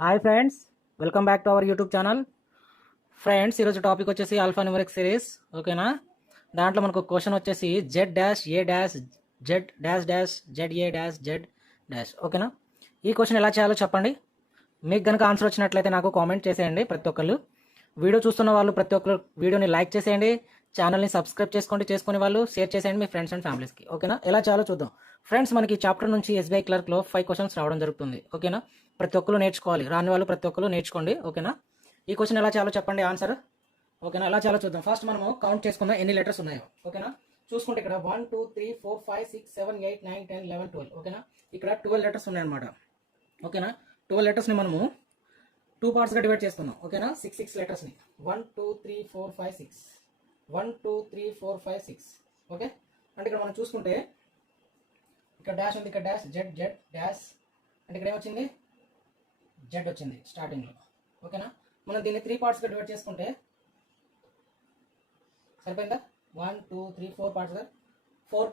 Hi friends, welcome back to our YouTube channel. Friends, ఈరోజు topic వచ్చేసి alpha numeric series. ఓకేనా? దాంట్లో మనకు క్వశ్చన్ వచ్చేసి జెడ్ డాష్ ఏ dash Z dash dash Z ఏ dash Z dash. ఓకేనా? ఈ క్వశ్చన్ ఎలా చేయాలో చెప్పండి. మీకు కనుక ఆన్సర్ వచ్చినట్లయితే నాకు కామెంట్ చేసేయండి. ప్రతి ఒక్కళ్ళు వీడియో చూస్తున్న వాళ్ళు ప్రతి ఒక్కరు వీడియోని లైక్ చేసేయండి. ఛానల్ని సబ్స్క్రైబ్ చేసుకునే వాళ్ళు షేర్ చేసేయండి మీ ఫ్రెండ్స్ అండ్ ఫ్యామిలీస్కి. ఓకేనా? ఎలా చేయాలో చూద్దాం. ఫ్రెండ్స్, మనకి చాప్టర్ నుంచి ఎస్బీఐ క్లర్క్లో 5 క్వశ్చన్స్ రావడం జరుగుతుంది. ఓకేనా? ప్రతి ఒక్కరు నేర్చుకోవాలి. రాని వాళ్ళు ప్రతి ఒక్కరు నేర్చుకోండి. ఓకేనా? ఈ క్వశ్చన్ ఎలా చేయాలో చెప్పండి ఆన్సర్. ఓకేనా? ఎలా చేయాలో చూద్దాం. ఫస్ట్ మనము కౌంట్ చేసుకుందాం ఎన్ని లెటర్స్ ఉన్నాయో. ఓకేనా? చూసుకుంటే ఇక్కడ 1 2 3 4 5 6 7 8 9 10 11 12. ఓకేనా? ఇక్కడ 12 లెటర్స్ ఉన్నాయన్నమాట. ఓకేనా? 12 లెటర్స్ని మనము 2 పార్ట్స్గా డివైడ్ చేసుకుందాం. ఓకేనా? 6 లెటర్స్ని 1 2 3 4 5 6 1 2 3 4 5 6. ఓకే? అంటే ఇక్కడ మనం చూసుకుంటే ఇక్కడ డాష్ ఉంది, ఇక్కడ డాష్ జెడ్ జెడ్ డాష్ అంటే ఇక్కడ ఏమొచ్చింది జెడ్ వచ్చింది స్టార్టింగ్లో. ఓకేనా? మనం దీన్ని 3 పార్ట్స్గా డివైడ్ చేసుకుంటే సరిపోయిందా? 1 2 3 4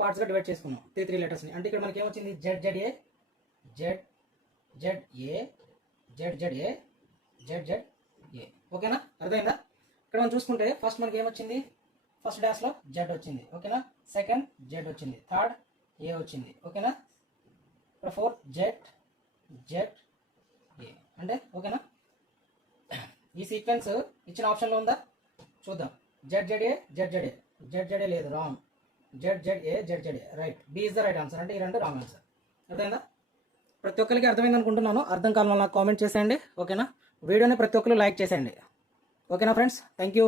పార్ట్స్గా డివైడ్ చేసుకున్నాం 3 లెటర్స్ని. అంటే ఇక్కడ మనకి ఏమొచ్చింది Z Z A Z Z A Z Z A Z Z ఏ. ఓకేనా? అర్థమైందా? ఇక్కడ మనం చూసుకుంటే ఫస్ట్ మనకి ఏమొచ్చింది, ఫస్ట్ డాష్లో జెడ్ వచ్చింది. ఓకేనా? సెకండ్ జెడ్ వచ్చింది, థర్డ్ ఏ వచ్చింది. ఓకేనా? ఇక్కడ ఫోర్త్ జెడ్ జెడ్ ఏ అంటే. ఓకేనా? ఈ సీక్వెన్స్ ఇచ్చిన ఆప్షన్లో ఉందా చూద్దాం. Z Z A Z Z A Z Z A లేదు, wrong. Z Z A Z Z A right. B is the right answer. అంటే ఈ రెండు రాంగ్ ఆన్సర్. అర్థమైందా? ప్రతి ఒక్కరికి అర్థమైంది అనుకుంటున్నాను. అర్థం కావాలన్నా నాకు కామెంట్ చేసేయండి. ఓకేనా? వీడియోని ప్రతి ఒక్కరు లైక్ చేసేయండి. ఓకేనా ఫ్రెండ్స్? Thank you.